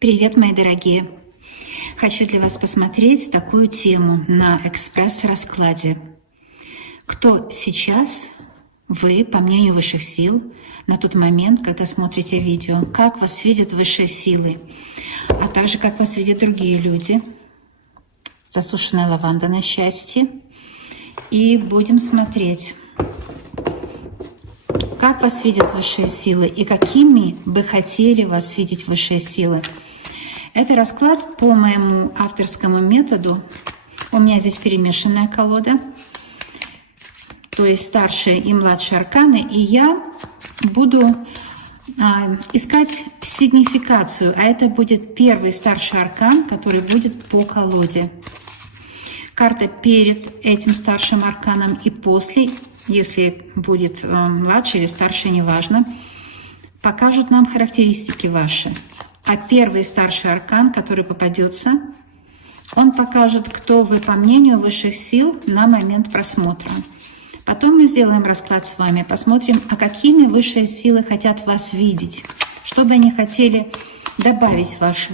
Привет, мои дорогие! Хочу для вас посмотреть такую тему на экспресс-раскладе. Кто сейчас, вы, по мнению высших сил, на тот момент, когда смотрите видео, как вас видят высшие силы, а также как вас видят другие люди. Засушенная лаванда на счастье. И будем смотреть, как вас видят высшие силы и какими бы хотели вас видеть высшие силы. Это расклад по моему авторскому методу. У меня здесь перемешанная колода, то есть старшие и младшие арканы. И я буду искать сигнификацию, а это будет первый старший аркан, который будет по колоде. Карта перед этим старшим арканом и после, если будет младший или старший, неважно, покажут нам характеристики ваши. А первый старший аркан, который попадется, он покажет, кто вы по мнению высших сил на момент просмотра. Потом мы сделаем расклад с вами, посмотрим, а какими высшие силы хотят вас видеть, что бы они хотели добавить в ваш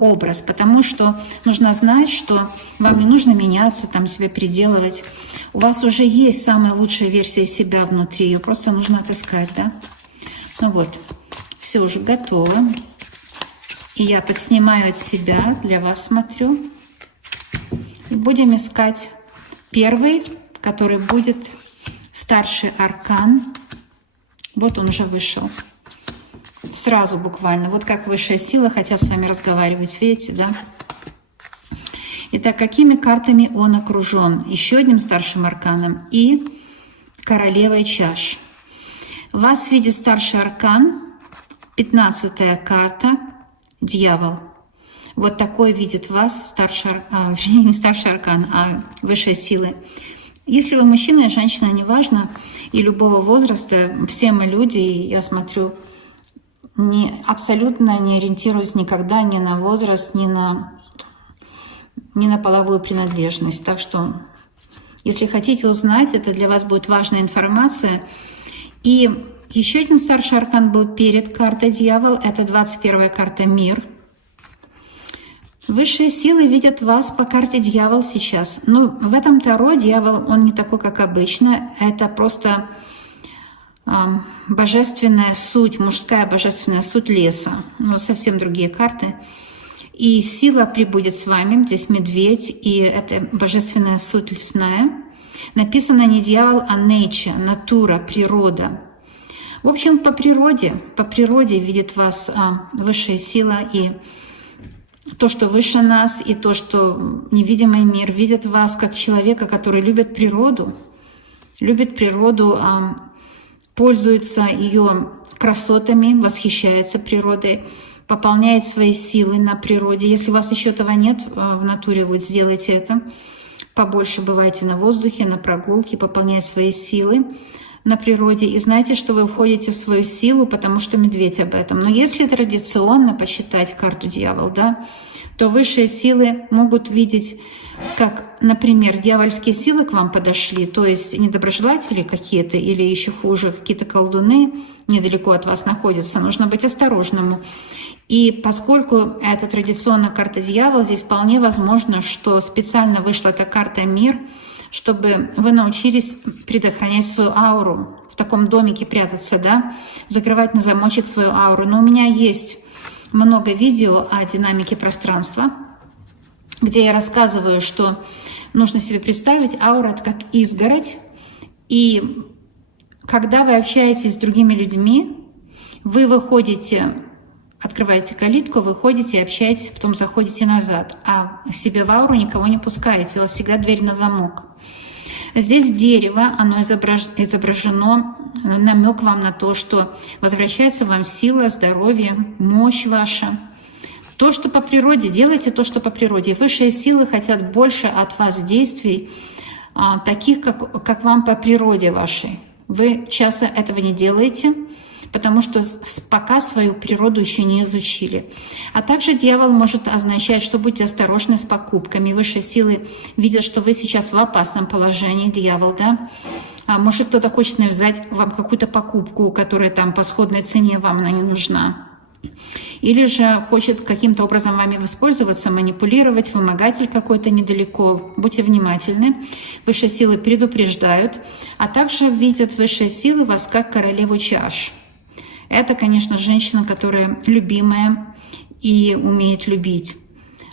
образ, потому что нужно знать, что вам не нужно меняться, там себя переделывать. У вас уже есть самая лучшая версия себя внутри, ее просто нужно отыскать, да? Ну вот, все уже готово. И я подснимаю от себя, для вас смотрю. И будем искать первый, который будет старший аркан. Вот он уже вышел. Сразу буквально. Вот как высшие силы хотят с вами разговаривать. Видите, да? Итак, какими картами он окружен? Еще одним старшим арканом и королевой чаш. Вас видит старший аркан, 15-я карта. Дьявол. Вот такой видит вас старший, не старший аркан, а высшие силы. Если вы мужчина и женщина, неважно, и любого возраста, все мы люди, и я смотрю, абсолютно не ориентируюсь никогда ни на возраст, ни на половую принадлежность. Так что, если хотите узнать, это для вас будет важная информация. И еще один старший аркан был перед картой Дьявол. Это 21-я карта Мир. Высшие силы видят вас по карте Дьявол сейчас. Ну, в этом Таро Дьявол, он не такой, как обычно. Это просто божественная суть, мужская божественная суть леса. Ну, совсем другие карты. И сила прибудет с вами. Здесь медведь, и это божественная суть лесная. Написано не дьявол, а nature, натура, природа. В общем, по природе видит вас высшая сила, и то, что выше нас, и то, что невидимый мир, видит вас как человека, который любит природу, пользуется ее красотами, восхищается природой, пополняет свои силы на природе. Если у вас еще этого нет в натуре, вот сделайте это. Побольше бывайте на воздухе, на прогулке, пополняйте свои силы на природе, и знайте, что вы входите в свою силу, потому что медведь об этом. Но если традиционно посчитать карту Дьявол, да, то высшие силы могут видеть, как, например, дьявольские силы к вам подошли, то есть недоброжелатели какие-то или еще хуже, какие-то колдуны недалеко от вас находятся. Нужно быть осторожным. И поскольку это традиционная карта Дьявол, здесь вполне возможно, что специально вышла эта карта Мир, чтобы вы научились предохранять свою ауру, в таком домике прятаться, да, закрывать на замочек свою ауру. Но у меня есть много видео о динамике пространства, где я рассказываю, что нужно себе представить, аура — это как изгородь, и когда вы общаетесь с другими людьми, вы выходите, открываете калитку, выходите, общаетесь, потом заходите назад, а себе в ауру никого не пускаете, у вас всегда дверь на замок. Здесь дерево, оно изображено, намек вам на то, что возвращается вам сила, здоровье, мощь ваша. То, что по природе, делайте то, что по природе. Высшие силы хотят больше от вас действий, таких, как вам по природе вашей. Вы часто этого не делаете, потому что пока свою природу еще не изучили. А также дьявол может означать, что будьте осторожны с покупками. Высшие силы видят, что вы сейчас в опасном положении, дьявол, да? Может, кто-то хочет навязать вам какую-то покупку, которая там по сходной цене вам она не нужна. Или же хочет каким-то образом вами воспользоваться, манипулировать, вымогатель какой-то недалеко. Будьте внимательны. Высшие силы предупреждают, а также видят высшие силы вас как королеву чаш. Это, конечно, женщина, которая любимая и умеет любить.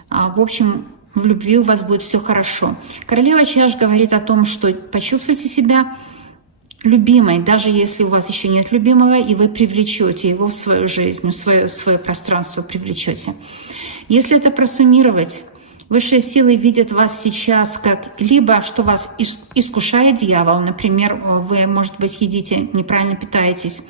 В общем, в любви у вас будет все хорошо. Королева чаш говорит о том, что почувствуйте себя любимой, даже если у вас еще нет любимого, и вы привлечете его в свою жизнь, в свое пространство привлечете. Если это просуммировать, высшие силы видят вас сейчас как либо, что вас искушает дьявол, например, вы, может быть, едите, неправильно питаетесь,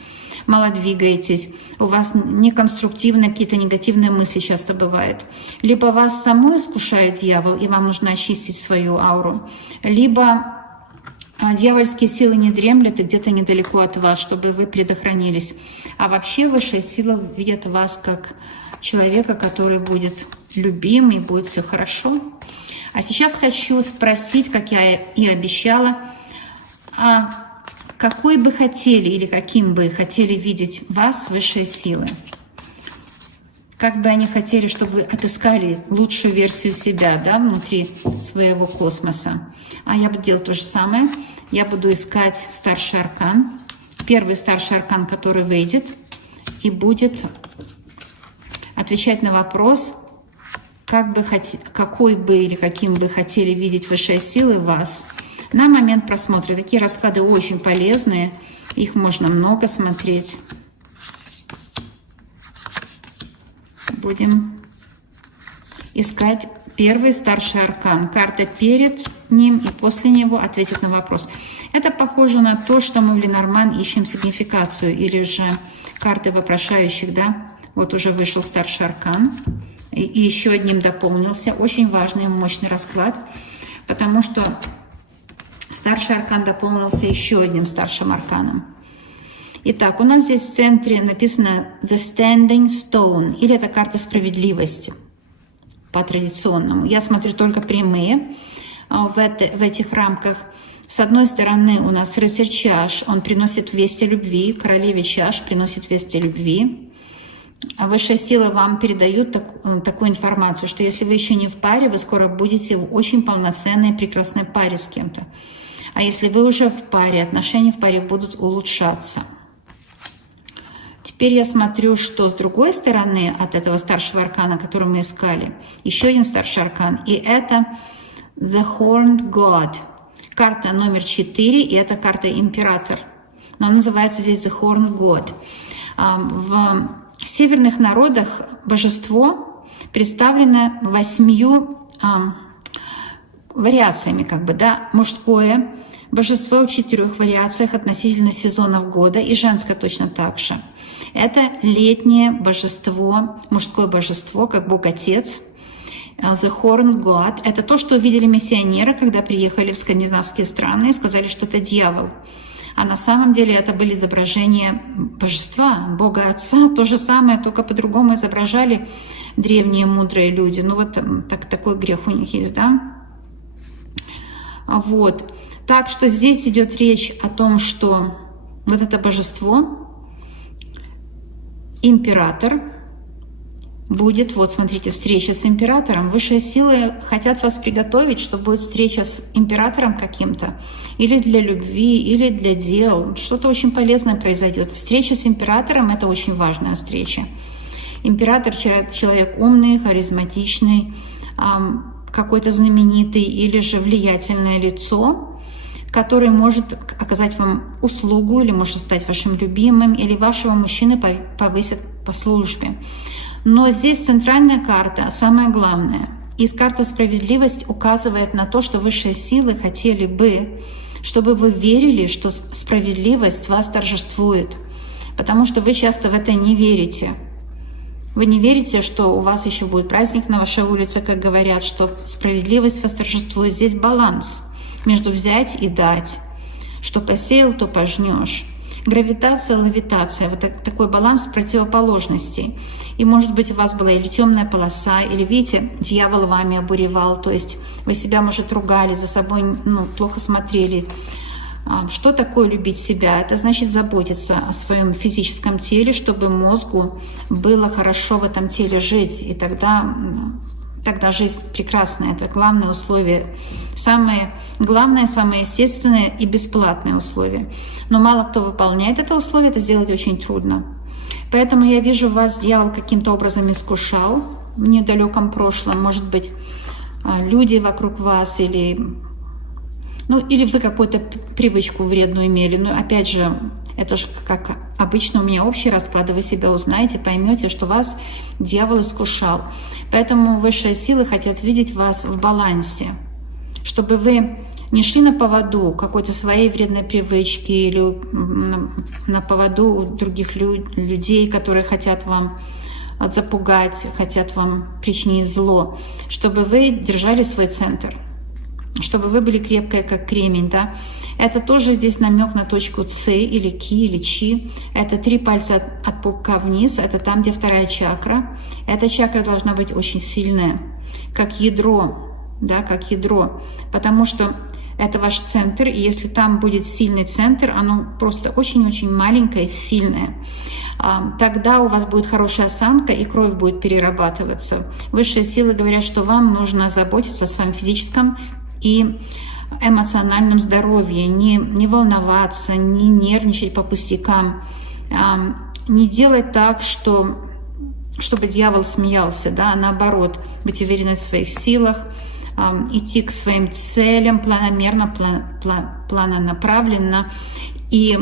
мало двигаетесь, у вас неконструктивные какие-то негативные мысли часто бывают. Либо вас саму искушает дьявол, и вам нужно очистить свою ауру, либо дьявольские силы не дремлят и где-то недалеко от вас, чтобы вы предохранились. А вообще высшие силы видят вас как человека, который будет любим и будет все хорошо. А сейчас хочу спросить, как я и обещала, какой бы хотели или каким бы хотели видеть вас высшие силы? Как бы они хотели, чтобы вы отыскали лучшую версию себя, да, внутри своего космоса? А я буду делать то же самое. Я буду искать старший аркан. Первый старший аркан, который выйдет и будет отвечать на вопрос, какой бы или каким бы хотели видеть высшие силы вас на момент просмотра. Такие расклады очень полезные, их можно много смотреть. Будем искать первый старший аркан. Карта перед ним и после него ответит на вопрос. Это похоже на то, что мы в Ленорман ищем сигнификацию, или же карты вопрошающих, да? Вот уже вышел старший аркан. И еще одним дополнился. Очень важный и мощный расклад, потому что старший аркан дополнился еще одним старшим арканом. Итак, у нас здесь в центре написано The Standing Stone, или это карта справедливости по традиционному. Я смотрю только прямые в этих рамках. С одной стороны у нас рыцарь чаш, он приносит весть о любви, королеве чаш приносит весть о любви. А высшие силы вам передают такую информацию, что если вы еще не в паре, вы скоро будете в очень полноценной, прекрасной паре с кем-то. А если вы уже в паре, отношения в паре будут улучшаться. Теперь я смотрю, что с другой стороны от этого старшего аркана, который мы искали, еще один старший аркан, и это The Horned God. Карта номер 4, и это карта Император. Но она называется здесь The Horned God. В северных народах божество представлено 8 вариациями, как бы, да, мужское божество в 4 вариациях относительно сезонов года, и женское точно так же. Это летнее божество, мужское божество, как Бог-Отец, The Horned God. Это то, что увидели миссионеры, когда приехали в скандинавские страны и сказали, что это дьявол. А на самом деле это были изображения божества, Бога Отца. То же самое, только по-другому изображали древние мудрые люди. Ну вот такой грех у них есть, да? Вот. Так что здесь идет речь о том, что вот это божество, Император, будет, вот смотрите, встреча с Императором. Высшие силы хотят вас приготовить, что будет встреча с Императором каким-то, или для любви, или для дел. Что-то очень полезное произойдет. Встреча с Императором – это очень важная встреча. Император – человек умный, харизматичный, какой-то знаменитый или же влиятельное лицо, который может оказать вам услугу, или может стать вашим любимым, или вашего мужчины повысят по службе. Но здесь центральная карта, самое главное. И карта «Справедливость» указывает на то, что высшие силы хотели бы, чтобы вы верили, что справедливость вас торжествует. Потому что вы часто в это не верите. Вы не верите, что у вас еще будет праздник на вашей улице, как говорят, что справедливость вас торжествует. Здесь баланс между взять и дать. Что посеял, то пожнешь. Гравитация, левитация, вот такой баланс противоположностей. И может быть у вас была или темная полоса, или, видите, дьявол вами обуревал, то есть вы себя, может, ругали, за собой плохо смотрели, Что такое любить себя? Это значит заботиться о своем физическом теле, чтобы мозгу было хорошо в этом теле жить. И тогда жизнь прекрасная. Это главное условие. Самое главное, самое естественное и бесплатное условие. Но мало кто выполняет это условие, это сделать очень трудно. Поэтому я вижу, вас дьявол каким-то образом искушал в недалеком прошлом. Может быть, люди вокруг вас или вы какую-то привычку вредную имели. Но опять же, это же как обычно у меня общий расклад, вы себя узнаете, поймете, что вас дьявол искушал. Поэтому высшие силы хотят видеть вас в балансе, чтобы вы не шли на поводу какой-то своей вредной привычки или на поводу других людей, которые хотят вам запугать, хотят вам причинить зло, чтобы вы держали свой центр, чтобы вы были крепкая, как кремень, да. Это тоже здесь намек на точку С или Ки или Чи. Это 3 пальца от пупка вниз, это там, где 2-я чакра. Эта чакра должна быть очень сильная, как ядро, да, как ядро, потому что это ваш центр, и если там будет сильный центр, оно просто очень-очень маленькое, сильное, тогда у вас будет хорошая осанка и кровь будет перерабатываться. Высшие силы говорят, что вам нужно заботиться о своем физическом и эмоциональном здоровье, не волноваться, не нервничать по пустякам, не делать так, чтобы дьявол смеялся, да, а наоборот, быть уверенной в своих силах, идти к своим целям планомерно, планонаправленно. И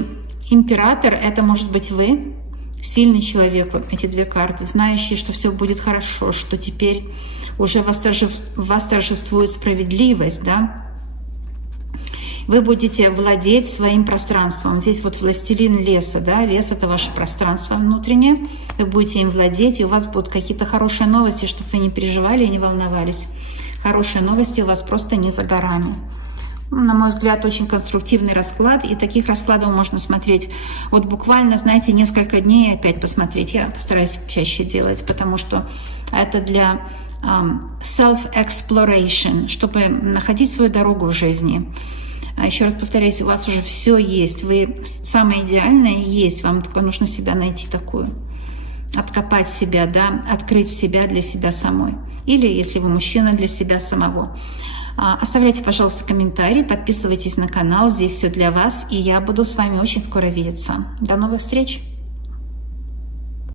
император — это может быть вы, сильный человек, вот эти 2 карты, знающий, что все будет хорошо, что теперь уже вас торжествует справедливость, да? Вы будете владеть своим пространством. Здесь вот властелин леса, да? Лес — это ваше пространство внутреннее. Вы будете им владеть, и у вас будут какие-то хорошие новости, чтобы вы не переживали и не волновались. Хорошие новости у вас просто не за горами. На мой взгляд, очень конструктивный расклад, и таких раскладов можно смотреть вот буквально, знаете, несколько дней и опять посмотреть. Я постараюсь чаще делать, потому что это для self-exploration, чтобы находить свою дорогу в жизни. Еще раз повторяюсь, у вас уже все есть, вы самое идеальное есть, вам только нужно себя найти такую, откопать себя, да, открыть себя для себя самой. Или, если вы мужчина, для себя самого. Оставляйте, пожалуйста, комментарии, подписывайтесь на канал, здесь все для вас, и я буду с вами очень скоро видеться. До новых встреч!